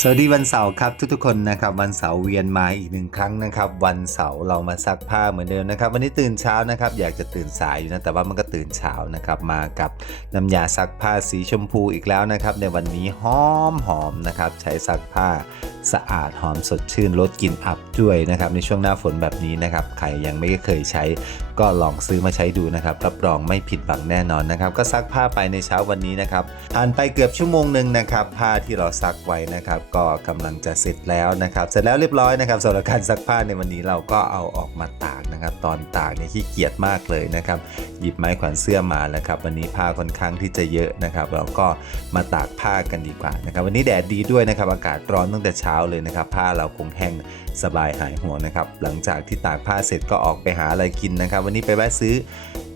สวัสดีวันเสาร์ครับทุกๆคนนะครับวันเสาร์เวียนมาอีกหนึ่งครั้งนะครับ วันเสาร์เรามาซักผ้าเหมือนเดิมนะครับ วันนี้ตื่นเช้านะครับ อยากจะตื่นสายอยู่นะแต่ว่ามันก็ตื่นเช้านะครับมากับน้ำยาซักผ้าสีชมพูอีกแล้วนะครับ ในวันนี้หอมหอมนะครับใช้ซักผ้า สะอาดหอมสดชื่นลดกลิ่นอับด้วยนะครับในช่วงหน้าฝนแบบนี้นะครับใครยังไม่เคยใช้ ก็ลองซื้อมาใช้ดูนะครับรับรองไม่ผิดหวังแน่นอนนะครับ ก็ซักผ้าไปในเช้าวันนี้นะครับผ่านไปเกือบชั่วโมงหนึ่งนะครับ ผ้าที่เราซักไว้นะครับ ก็กำลังจะเสร็จแล้วนะครับ เสร็จแล้วเรียบร้อยนะครับสำหรับการซักผ้าในวันนี้เราก็เอาออกมาตาก นะครับ ตอนตากเนี่ยขี้เกียจมากเลยนะครับ หยิบไม้แขวนเสื้อมาแล้วครับ วันนี้ผ้าค่อนข้างที่จะเยอะนะครับเราก็มาตากผ้ากันดีกว่านะครับ วันนี้แดดดีด้วยนะครับอากาศร้อนตั้งแต่เช้าเลยนะครับ ผ้าเราคงแห้งสบายหายห่วงนะครับ หลังจากที่ตากผ้าเสร็จก็ออกไปหาอะไรกินนะครับ วันนี้ไปแวะซื้อ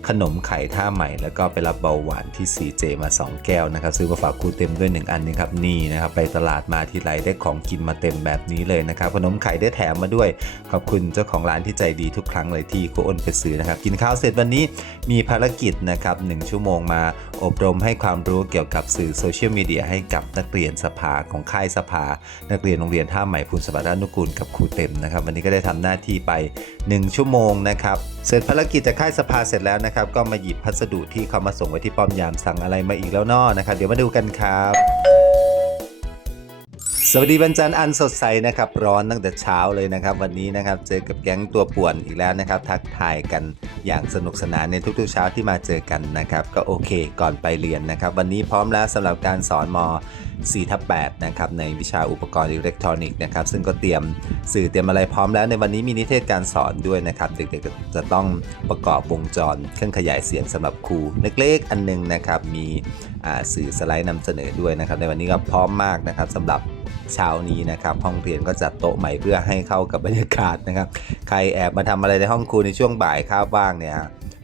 ขนมไข่ท่าใหม่ แล้วก็ไปรับเบาหวานที่ CJ มา 2 แก้วนะครับซื้อมาฝากครูเต็มด้วย 1 อันนึงครับนี่นะครับไปตลาดมาทีไรได้ของกินมาเต็มแบบนี้เลยนะครับขนมไข่ได้แถมมาด้วย ขอบคุณเจ้าของร้านที่ใจดีทุกครั้งเลยที่ครูอ้นไปซื้อนะครับกินข้าวเสร็จวันนี้มีภารกิจนะครับหนึ่งชั่วโมงมาอบรมให้ความรู้เกี่ยวกับสื่อโซเชียลมีเดียให้กับนักเรียนสภาของค่ายสภา นักเรียนโรงเรียนท่าใหม่พูนสวัสดิ์อนุกูลกับครูเต็มนะครับวันนี้ก็ได้ทำหน้าที่ไป 1 ชั่วโมงนะครับเสร็จภารกิจจากค่ายสภาเสร็จแล้วนะครับก็มาหยิบพัสดุที่เขามาส่งไว้ที่ป้อมยามสั่งอะไรมาอีกแล้วนอนะครับ เดี๋ยวมาดูกันครับ สวัสดีวันจันทร์อันสดใสนะครับ ร้อนตั้งแต่เช้าเลยนะครับ วันนี้นะครับเจอกับแก๊งตัวป่วนอีกแล้วนะครับ ทักทายกันอย่างสนุกสนานในทุกๆเช้าที่มาเจอกันนะครับ ก็โอเคก่อนไปเรียนนะครับ วันนี้พร้อมแล้วสำหรับการสอนม4ทับ8นะครับในวิชาอุปกรณ์อิเล็กทรอนิกส์นะครับซึ่งก็เตรียมสื่อเตรียมอะไรพร้อมแล้วในวันนี้มีนิเทศการสอนด้วยนะครับเด็กๆจะต้องประกอบวงจรเครื่องขยายเสียงสำหรับครูเล็กๆอันหนึงนะครับมีสื่อสไลด์นำเสนอด้วยนะครับในวันนี้ก็พร้อมมากนะครับสำหรับ เช้านี้นะครับห้องเรียนก็จัดโต๊ะใหม่เพื่อให้เข้ากับบรรยากาศนะครับ ใครแอบมาทำอะไรในห้องครูในช่วงบ่ายคาบว่างเนี่ย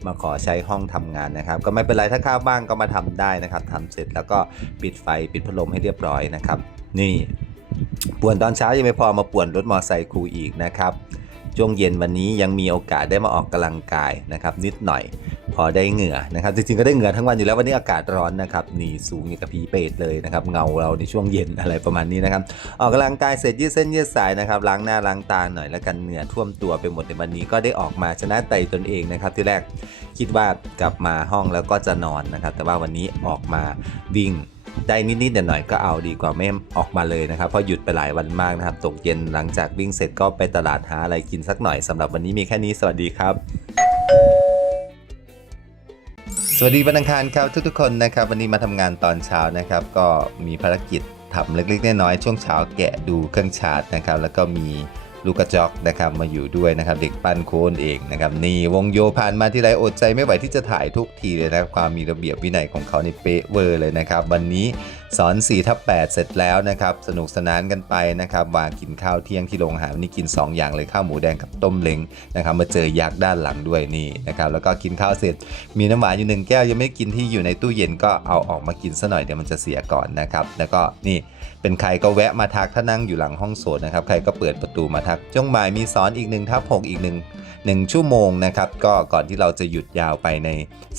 มาขอใช้ห้องทำงานนะครับ ก็ไม่เป็นไรถ้าข้าวบ้างก็มาทำได้นะครับทำเสร็จแล้วก็ปิดไฟปิดพัดลมให้เรียบร้อยนะครับ นี่ป่วนตอนเช้ายังไม่พอมาป่วนรถมอไซค์ครูอีกนะครับช่วงเย็นวันนี้ยังมีโอกาสได้มาออกกำลังกายนะครับนิดหน่อย พอได้เหงื่อนะครับ จริงๆก็ได้เหงื่อทั้งวันอยู่แล้ววันนี้อากาศร้อนนะครับหนีสูงอย่างกับพีเปรตเลยนะครับเงาเราในช่วงเย็นอะไรประมาณนี้นะครับออกกำลังกายเสร็จยืดเส้นยืดสายนะครับล้างหน้าล้างตาหน่อยแล้วกันเหงื่อท่วมตัวไปหมดในวันนี้ก็ได้ออกมาชนะใจตนเองนะครับ ที่แรกคิดว่ากลับมาห้องแล้วก็จะนอนนะครับ แต่ว่าวันนี้ออกมาวิ่งได้นิดๆหน่อยๆก็เอาดีกว่าไม่ออกมาเลยนะครับเพราะหยุดไปหลายวันมากนะครับตกเย็นหลังจากวิ่งเสร็จก็ไปตลาดหาอะไรกินสักหน่อยสำหรับวันนี้มีแค่นี้สวัสดีครับ สวัสดีวันอังคารครับทุกๆคนนะครับ วันนี้มาทำงานตอนเช้านะครับ ก็มีภารกิจทำเล็กๆน้อยๆช่วงเช้าแกะดูเครื่องชาร์จนะครับ แล้วก็มี ลูกกระจอกนะครับมาอยู่ด้วยนะครับเด็กปั้นโค้นเองนะครับนี่วงโยผ่านมาที่ไรอดใจไม่ไหวที่จะถ่ายทุกทีเลยนะครับความมีระเบียบวินัยของเขาในเป๊ะเวอร์เลยนะครับวันนี้สอน4ทับ8เสร็จแล้วนะครับสนุกสนานกันไปนะครับวางกินข้าวเที่ยงที่โรงอาหารวันนี้กิน 2 อย่างเลยข้าวหมูแดงกับต้มเล้งนะครับมาเจอยักษ์ด้านหลังด้วยนี่นะครับแล้วก็กินข้าวเสร็จ มีน้ำหวานอยู่หนึ่งแก้วยังไม่กินที่อยู่ในตู้เย็นก็เอาออกมากินซะหน่อยเดี๋ยวมันจะเสียก่อนนะครับแล้วก็นี่ เป็นใครก็แวะมาทักถ้านั่งอยู่หลังห้องโสดนะครับ ใครก็เปิดประตูมาทักช่วงบ่ายมีสอนอีกหนึ่งทับหกอีกหนึ่งหนึ่งชั่วโมงนะครับ ก็ก่อนที่เราจะหยุดยาวไปใน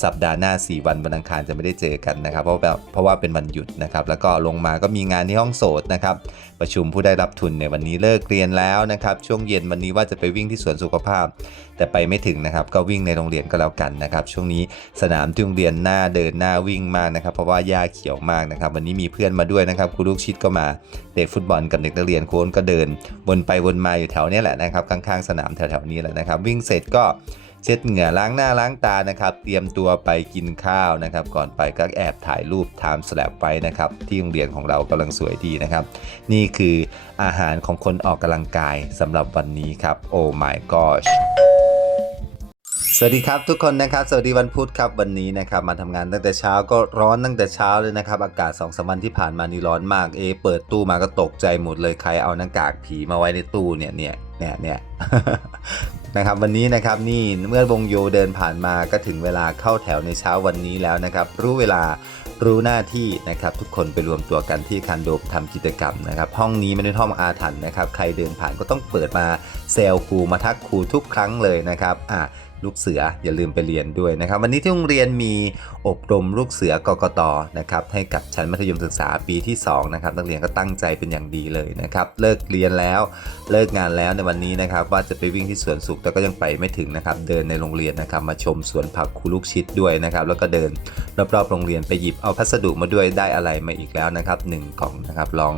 สัปดาห์หน้า 4 วันวันอังคารจะไม่ได้เจอกันนะครับ เพราะเพราะว่าเป็นวันหยุดนะครับ แล้วก็ลงมาก็มีงานที่ห้องโสดนะครับ ประชุมผู้ได้รับทุนในวันนี้เลิกเรียนแล้วนะครับ ช่วงเย็นวันนี้ว่าจะไปวิ่งที่สวนสุขภาพ แต่ไปไม่ถึงนะครับ ก็วิ่งในโรงเรียนก็แล้วกันนะครับ ช่วงนี้สนามที่โรงเรียนหน้าเดินหน้าวิ่งมากนะครับ เพราะว่าหญ้าเขียวมากนะครับ วันนี้มีเพื่อนมาด้วยนะครับครูลูกชิดก็มาเตะฟุตบอลกับเด็กนักเรียนโค้นก็เดินวนไปวนมาอยู่แถวเนี้ยแหละนะครับข้างๆสนามแถวๆนี้แหละนะครับ วิ่งเสร็จก็เช็ดเหงื่อล้างหน้าล้างตานะครับ เตรียมตัวไปกินข้าวนะครับ ก่อนไปก็แอบถ่ายรูปไทม์สแลปไว้นะครับ ที่โรงเรียนของเรากำลังสวยดีนะครับ นี่คืออาหารของคนออกกำลังกายสำหรับวันนี้ครับ โอ้ my gosh สวัสดีครับทุกคนนะครับ สวัสดีวันพุธครับวันนี้นะครับมาทำงานตั้งแต่เช้าก็ร้อนตั้งแต่เช้าเลยนะครับ อากาศ2องสวันที่ผ่านมานี่ร้อนมากเอ เปิดตู้มาก็ตกใจหมดเลยใครเอาหน้ากากผีมาไว้ในตู้เนี่ยเนี่ยเนี่ยเนี่ยนะครับวันนี้นะครับนี่เมื่อวงโยเดินผ่านมาก็ถึงเวลาเข้าแถวในเช้าวันนี้แล้วนะครับ รู้เวลารู้หน้าที่นะครับ ทุกคนไปรวมตัวกันที่คันโดมทำกิจกรรมนะครับ ห้องนี้ไม่ได้ห้องอาถรรพ์นะครับ ใครเดินผ่านก็ต้องเปิดมาเซลครูมาทักครูทุกครั้งเลยนะครับอะ ลูกเสืออย่าลืมไปเรียนด้วยนะครับ วันนี้ที่โรงเรียนมีอบรมลูกเสือกกตนะครับให้กับชั้นมัธยมศึกษาปีที่2นะครับนักเรียนก็ตั้งใจเป็นอย่างดีเลยนะครับเลิกเรียนแล้วเลิกงานแล้วในวันนี้นะครับว่าจะไปวิ่งที่สวนสุขแต่ก็ยังไปไม่ถึงนะครับเดินในโรงเรียนนะครับมาชมสวนผักคูลูกชิดด้วยนะครับแล้วก็เดินรอบๆโรงเรียนไปหยิบเอาพัสดุมาด้วยได้อะไรมาอีกแล้วนะครับหนึ่งกล่องนะครับลอง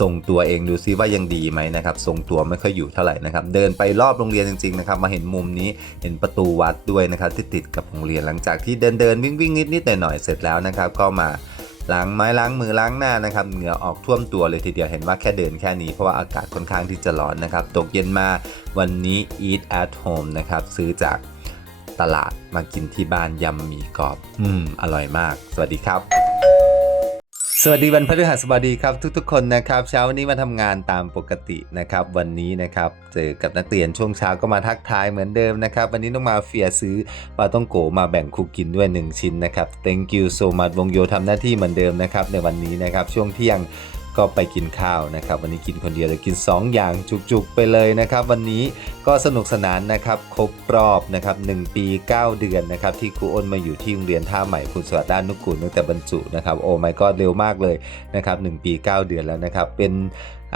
ทรงตัวเองดูซิว่ายังดีไหมนะครับทรงตัวไม่ค่อยอยู่เท่าไหร่นะครับเดินไปรอบโรงเรียนจริงๆนะครับมาเห็นมุมนี้เห็นประตููวัดด้วยนะครับที่ติดกับโรงเรียนหลังจากที่เดินเดินวิ่งวิ่งนิดนิดๆหน่อยเสร็จแล้วนะครับ ก็มาล้างไม้ล้างมือล้างหน้านะครับเหงื่อออกท่วมตัวเลยทีเดียวเห็นว่าแค่เดินแค่นี้เพราะว่าอากาศค่อนข้างที่จะร้อนนะครับ ตกเย็นมาวันนี้ eat at home นะครับซื้อจากตลาดมากินที่บ้านยำหมี่กรอบ อืม อร่อยมาก สวัสดีครับ สวัสดีวันพฤหัสบดีครับทุกๆคนนะครับเช้าวันนี้มาทำงานตามปกตินะครับ วันนี้นะครับเจอกับนักเรียนช่วงเช้าก็มาทักทายเหมือนเดิมนะครับ วันนี้ต้องมาเฟียซื้อปลาต้องโกมาแบ่งคุกกินด้วย 1 ชิ้นนะครับ thank you so much วงโยทำหน้าที่เหมือนเดิมนะครับในวันนี้นะครับช่วงเที่ยง ก็ไปกินข้าวนะครับ วันนี้กินคนเดียวเลยกิน 2 อย่างจุกๆไปเลยนะครับ วันนี้ก็สนุกสนานนะครับครบรอบนะครับ1ปี 9 เดือนนะครับที่ครูอ้นมาอยู่ที่โรงเรียนท่าใหม่คุณสวัสดิ์ด้านนุกูลตั้งแต่บรรจุนะครับโอ้ my god เร็วมากเลยนะครับ1ปี 9 เดือนแล้วนะครับเป็น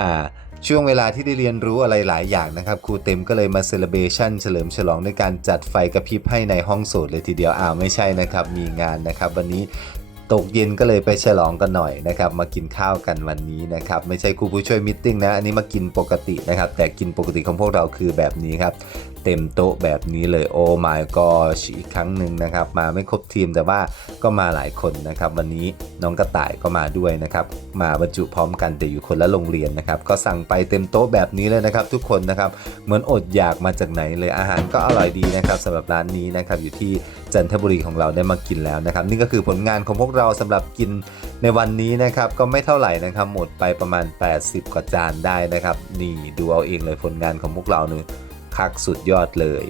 อ่าช่วงเวลาที่ได้เรียนรู้อะไรหลายอย่างนะครับครูเต็มก็เลยมาเซเลบชันเฉลิมฉลองด้วยการจัดไฟกระพริบให้ในห้องโสดเลยทีเดียวอ้าวไม่ใช่นะครับ มีงานนะครับ วันนี้ ตกเย็นก็เลยไปฉลองกันหน่อยนะครับ มากินข้าวกันวันนี้นะครับ ไม่ใช่ครูผู้ช่วยมิทติ้งนะ อันนี้มากินปกตินะครับ แต่กินปกติของพวกเราคือแบบนี้ครับ เต็มโต๊ะแบบนี้เลยโอ้ my gosh อีกครั้งหนึ่งนะครับ มาไม่ครบทีมแต่ว่าก็มาหลายคนนะครับ วันนี้น้องกระต่ายก็มาด้วยนะครับ มาบรรจุพร้อมกันแต่อยู่คนละโรงเรียนนะครับ ก็สั่งไปเต็มโต๊ะแบบนี้เลยนะครับ ทุกคนนะครับ เหมือนอดอยากมาจากไหนเลยอาหารก็อร่อยดีนะครับสำหรับร้านนี้นะครับอยู่ที่ จันทบุรีของเราได้มากินแล้วนะครับ นี่ก็คือผลงานของพวกเราสำหรับกินในวันนี้นะครับ ก็ไม่เท่าไหร่นะครับ หมดไปประมาณ 80 กว่าจานได้นะครับ นี่ดูเอาเองเลยผลงานของพวกเราเนี่ยคักสุดยอดเลย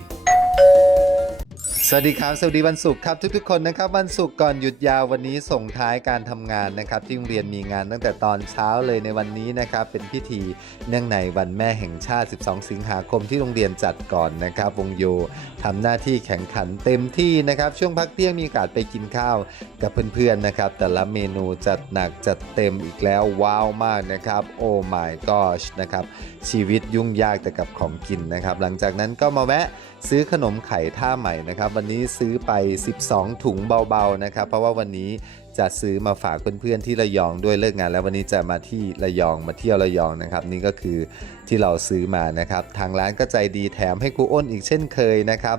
สวัสดีครับ สวัสดีวันศุกร์ครับทุกๆคนนะครับ วันศุกร์ก่อนหยุดยาววันนี้ส่งท้ายการทำงานนะครับที่โรงเรียนมีงานตั้งแต่ตอนเช้าเลยในวันนี้นะครับเป็นพิธีเนื่องในวันแม่แห่งชาติ 12 สิงหาคมที่โรงเรียนจัดก่อนนะครับวงโยทำหน้าที่แข่งขันเต็มที่นะครับช่วงพักเที่ยงมีโอกาสไปกินข้าว กับเพื่อนๆนะครับ แต่ละเมนูจัดหนักจัดเต็มอีกแล้วว้าวมากนะครับ โอ้ my gosh นะครับชีวิตยุ่งยากแต่กับของกินนะครับ หลังจากนั้นก็มาแวะซื้อขนมไข่ท่าใหม่นะครับ วันนี้ซื้อไป 12 ถุงเบาๆนะครับ เพราะว่าวันนี้จะซื้อมาฝากเพื่อนๆที่ระยองด้วยเลิกงาน แล้ววันนี้จะมาที่ระยองมาเที่ยวระยองนะครับ นี่ก็คือที่เราซื้อมานะครับ ทางร้านก็ใจดีแถมให้ครูอ้นอีกเช่นเคยนะครับ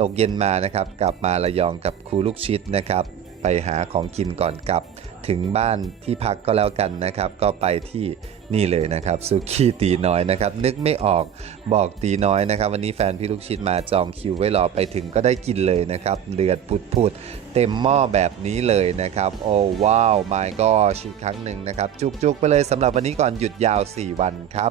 ตกเย็นมานะครับ กลับมาระยองกับครูลูกชิดนะครับ ไปหาของกินก่อนกลับ ถึงบ้านที่พักก็แล้วกันนะครับ ก็ไปที่นี่เลยนะครับสุกี้ตีน้อยนะครับ นึกไม่ออกบอกตีน้อยนะครับ วันนี้แฟนพี่ลูกชิดมาจองคิวไว้รอไปถึงก็ได้กินเลยนะครับเดือดพุดๆเต็มหม้อแบบนี้เลยนะครับ โอ้ว้าว my god อีกครั้งหนึ่งนะครับ จุกๆไปเลยสำหรับวันนี้ก่อนหยุดยาว 4 วันครับ